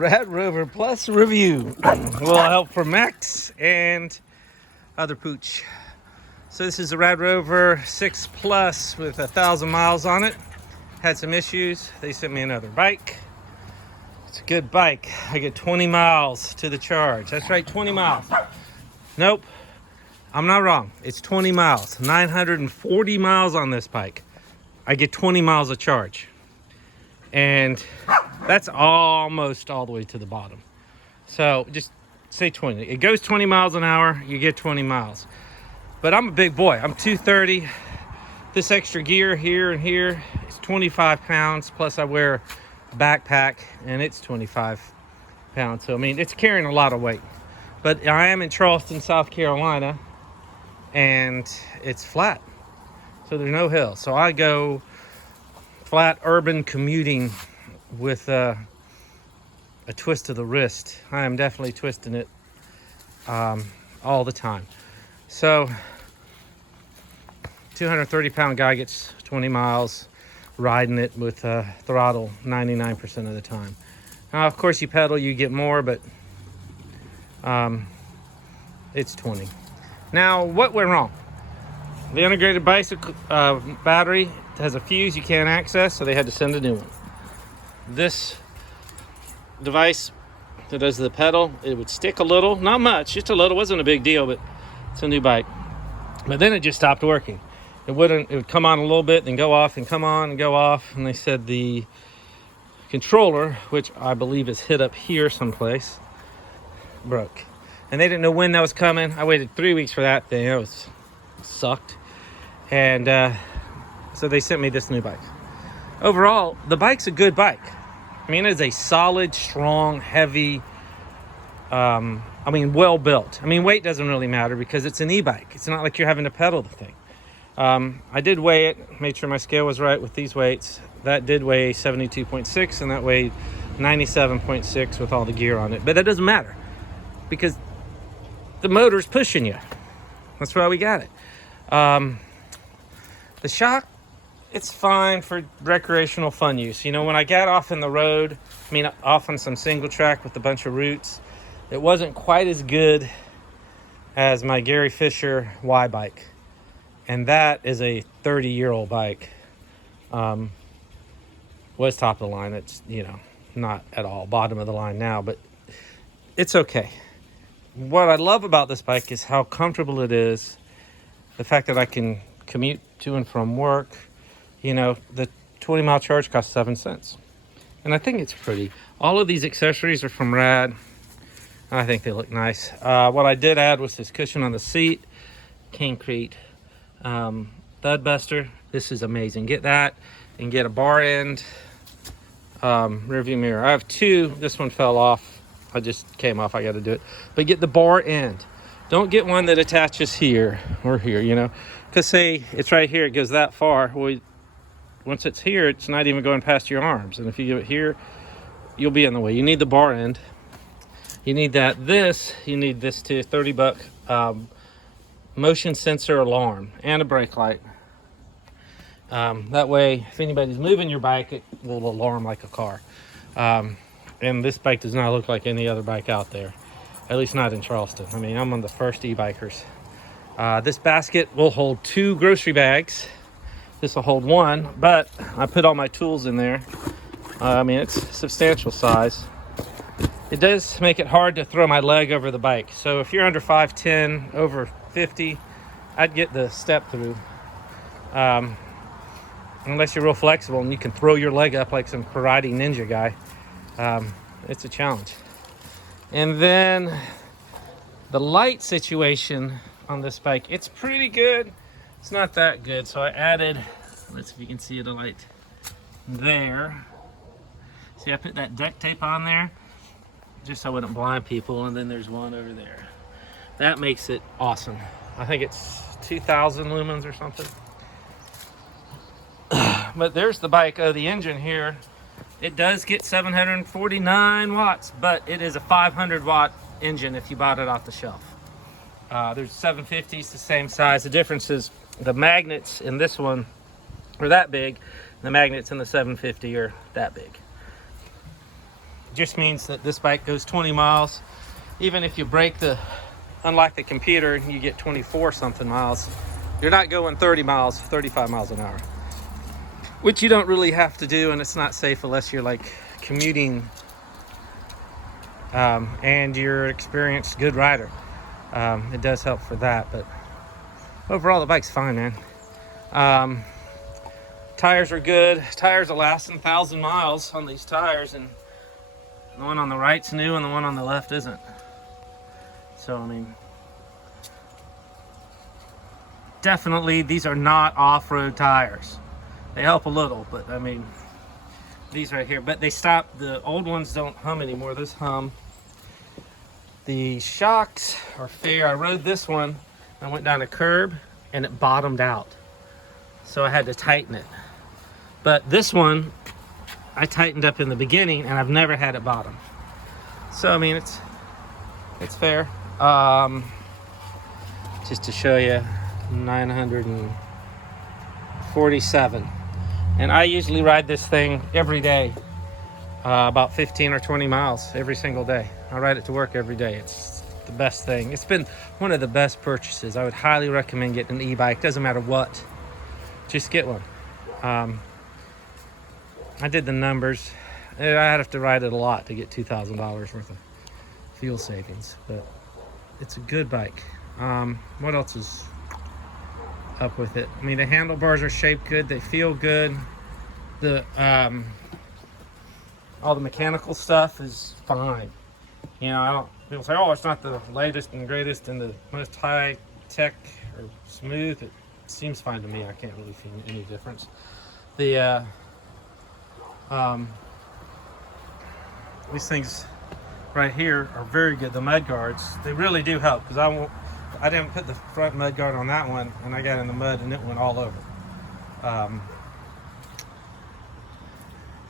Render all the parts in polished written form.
Rad Rover Plus review. Will help for Max and other pooch. So this is a Rad Rover 6 Plus with 1,000 miles on it. Had some issues. They sent me another bike. It's a good bike. I get 20 miles to the charge. That's right, 20 miles. Nope, I'm not wrong. It's 20 miles. 940 miles on this bike. I get 20 miles of charge. And that's almost all the way to the bottom. So just say 20. It goes 20 miles an hour, you get 20 miles. But I'm a big boy. I'm 230. This extra gear here and here is 25 pounds. Plus I wear a backpack and it's 25 pounds. So I mean, it's carrying a lot of weight. But I am in Charleston, South Carolina, and it's flat. So there's no hill. So I go flat urban commuting with a twist of the wrist. I am definitely twisting it all the time. So 230-pound guy gets 20 miles riding it with throttle 99% of the time. Now, of course, you pedal, you get more, but it's 20. Now, what went wrong? The integrated bicycle battery has a fuse you can't access, so they had to send a new one. This device that does the pedal, it would stick a little, not much, just a little. It wasn't a big deal, but it's a new bike. But then it just stopped working. It would come on a little bit, then go off, and come on and go off. And they said the controller, which I believe is hid up here someplace, broke. And they didn't know when that was coming. I waited 3 weeks for that thing. It sucked. And so they sent me this new bike. Overall, the bike's a good bike. I mean, it's a solid, strong, heavy, well built. I mean, weight doesn't really matter because it's an e-bike. It's not like you're having to pedal the thing. I did weigh it, made sure my scale was right with these weights. That did weigh 72.6 and that weighed 97.6 with all the gear on it. But that doesn't matter because the motor's pushing you. That's why we got it. The shock, it's fine for recreational fun use. You know, when I got off in the road, off on some single track with a bunch of roots, it wasn't quite as good as my Gary Fisher Y bike. And that is a 30-year-old bike. Was top of the line. It's, not at all bottom of the line now, but it's okay. What I love about this bike is how comfortable it is. The fact that I can commute to and from work. The 20-mile charge costs 7 cents. And I think it's pretty. All of these accessories are from Rad. I think they look nice. What I did add was this cushion on the seat. Concrete thud buster. This is amazing. Get that and get a bar end rear view mirror. I have two. This one fell off. I just came off. I got to do it. But get the bar end. Don't get one that attaches here or here, because say it's right here, it goes that far. Well, once it's here, it's not even going past your arms. And if you give it here, you'll be in the way. You need the bar end. You need that. You need this too. $30 motion sensor alarm and a brake light. That way, if anybody's moving your bike, it will alarm like a car. And this bike does not look like any other bike out there. At least not in Charleston. I mean, I'm one of the first e-bikers. This basket will hold 2 grocery bags. This will hold 1, but I put all my tools in there. It's a substantial size. It does make it hard to throw my leg over the bike. So if you're under 5'10", over 50, I'd get the step through. Unless you're real flexible and you can throw your leg up like some karate ninja guy. It's a challenge. And then the light situation on this bike, it's pretty good. It's not that good. So I added, let's see if you can see the light there. See, I put that duct tape on there just so I wouldn't blind people. And then there's one over there. That makes it awesome. I think it's 2,000 lumens or something. But there's the bike. The engine here. It does get 749 watts, but it is a 500 watt engine if you bought it off the shelf. There's 750s the same size. The difference is the magnets in this one are that big. The magnets in the 750 are that big. It just means that this bike goes 20 miles. Even if you break unlike the computer, you get 24 something miles. You're not going 30 miles, 35 miles an hour, which you don't really have to do, and it's not safe unless you're like commuting and you're an experienced good rider. It does help for that, but overall the bike's fine, man. Tires are good. Tires are lasting 1,000 miles on these tires, and the one on the right's new and the one on the left isn't. So I mean, definitely these are not off-road tires. They help a little, but I mean, these right here, but they stop. The old ones don't hum anymore. This hum. The shocks are fair. I rode this one. I went down a curb and it bottomed out, so I had to tighten it. But this one I tightened up in the beginning, and I've never had it bottom. So I mean, it's fair. Just to show you, 947. And I usually ride this thing every day, about 15 or 20 miles every single day. I ride it to work every day. It's the best thing. It's been one of the best purchases. I would highly recommend getting an e-bike. Doesn't matter what, just get one. I did the numbers. I'd have to ride it a lot to get $2,000 worth of fuel savings, but it's a good bike. What else is up with it? I mean, the handlebars are shaped good. They feel good. The all the mechanical stuff is fine. You know, people say, oh, it's not the latest and greatest and the most high tech or smooth. It seems fine to me. I can't really feel any difference. The these things right here are very good. The mud guards, they really do help, because I didn't put the front mud guard on that one, and I got in the mud and it went all over.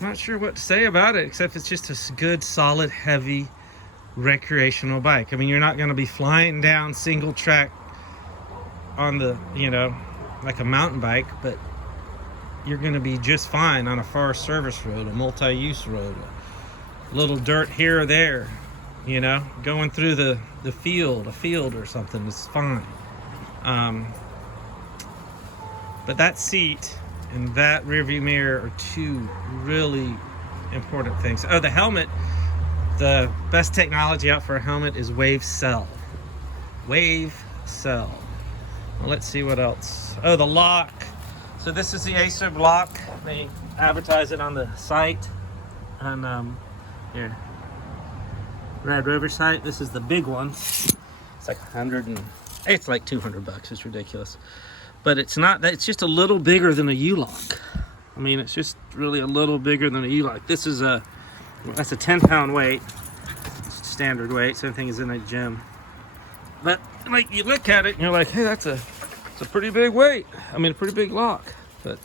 Not sure what to say about it, except it's just a good, solid, heavy recreational bike. I mean, you're not going to be flying down single track on the, you know, like a mountain bike, but you're going to be just fine on a Forest Service road, a multi-use road, a little dirt here or there, you know, going through the field, a field or something is fine. But that seat and that rearview mirror are two really important things. Oh, the helmet. The best technology out for a helmet is Wave Cell. Wave Cell. Well, let's see what else. Oh, the lock. So this is the Acer lock. They advertise it on the site. On here, Rad Rover site. This is the big one. It's like it's like $200. It's ridiculous. But it's not that. It's just a little bigger than a U-lock. I mean, it's just really a little bigger than a U-lock. That's a 10-pound weight, standard weight. Same thing as in a gym. But like, you look at it and you're like, hey, it's a pretty big weight. I mean, a pretty big lock. But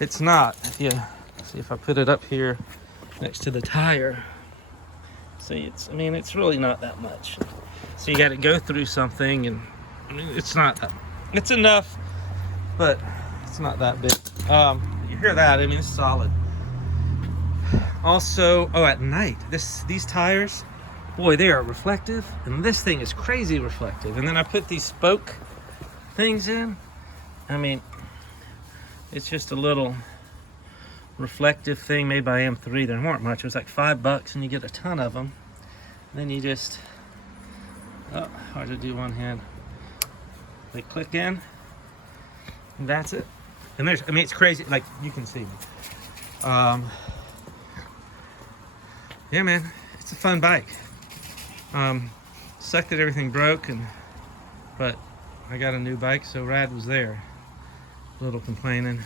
it's not. If you see, if I put it up here next to the tire, see, it's really not that much. So you got to go through something, and I mean, it's not that. It's enough, but it's not that big. You hear that? I mean, it's solid. Also, at night, these tires, boy, they are reflective, and this thing is crazy reflective. And then I put these spoke things in. I mean, it's just a little reflective thing made by M3. There weren't much. It was like $5, and you get a ton of them. And then you just, hard to do one hand. They click in, and that's it. And it's crazy. Like, you can see me. Yeah, man, it's a fun bike. Sucked that everything broke, but I got a new bike, so Rad was there. A little complaining.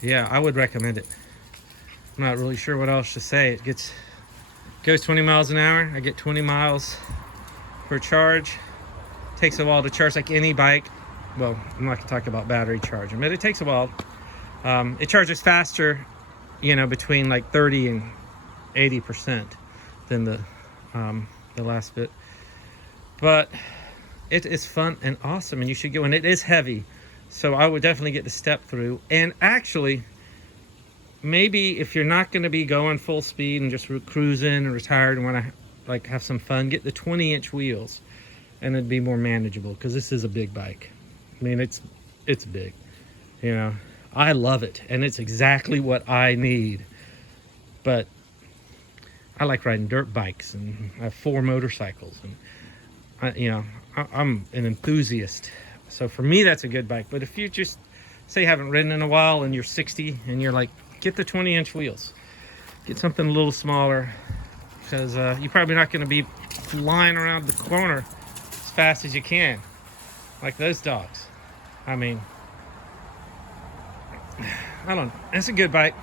Yeah, I would recommend it. I'm not really sure what else to say. It goes 20 miles an hour. I get 20 miles per charge. Takes a while to charge, like any bike. Well, I'm not gonna talk about battery charging, but it takes a while. It charges faster, you know, between like 30 and 80% than the last bit. But it is fun and awesome, and you should go. And it is heavy, so I would definitely get the step through. And actually, maybe if you're not going to be going full speed and just cruising and retired and want to like have some fun, get the 20-inch wheels, and it'd be more manageable, because this is a big bike. I mean, it's big, you know. I love it, and it's exactly what I need. But I like riding dirt bikes, and I have 4 motorcycles, and I'm an enthusiast. So for me, that's a good bike. But if you just say you haven't ridden in a while and you're 60 and you're like, get the 20-inch wheels, get something a little smaller, because you're probably not going to be flying around the corner as fast as you can like those dogs. I mean, I don't know. It's a good bike.